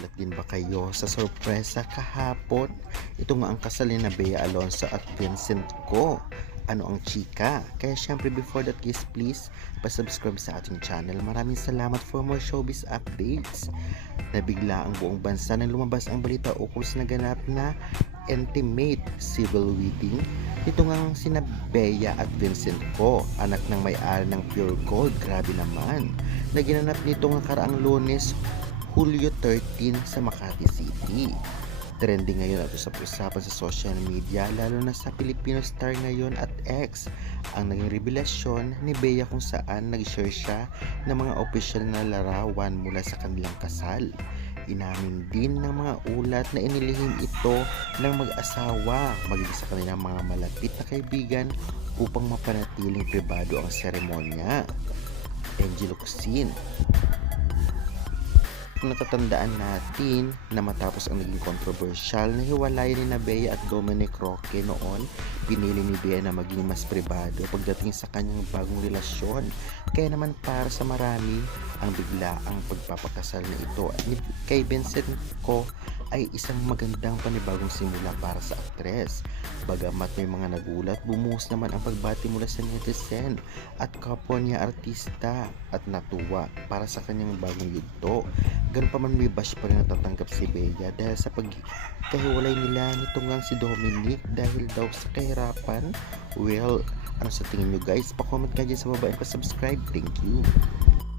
Nagulat din ba kayo sa sorpresa kahapon? Ito nga ang kasal ni na Bea Alonso at Vincent Ko. Ano ang chika? Kaya syempre before that guys, please pasubscribe sa ating channel. Maraming salamat for more showbiz updates. Nabigla ang buong bansa nang lumabas ang balita ukol sa naganap na intimate civil wedding nito ngang sina Bea at Vincent Ko, anak ng may-ari ng Pure Gold. Grabe naman. Naginanap nito nga karaang Lunes, Hulyo 13 sa Makati City. Trending ngayon ito sa usapan sa social media, lalo na sa Filipino star ngayon at ex ang naging revelasyon ni Bea kung saan nag-share siya ng mga official na larawan mula sa kanilang kasal. Inamin din ng mga ulat na inilihim ito ng mag-asawa maging sa kanilang mga malapit na kaibigan upang mapanatiling pribado ang seremonya. Angelo Cusin. Kung natatandaan natin na matapos ang naging kontrobersyal na hiwalayan ni na Bea at Dominic Roque noon, pinili ni Bea na maging mas pribado pagdating sa kanyang bagong relasyon. Kaya naman para sa marami, ang bigla ang pagpapakasal na ito kay Vincent Ko ay isang magandang panibagong simula para sa aktres. Bagamat may mga nagulat, bumuhos naman ang pagbati mula sa netizen at kapwa niya artista at natuwa para sa kanyang bagong yugto. Ganun pa man may bash pa rin natatanggap si Bea dahil sa pagkahiwalay nila nito ngang si Dominic dahil daw sa kahirapan. Well, ano sa tingin nyo guys? Pa-comment ka dyan sa baba and pa-subscribe. Thank you.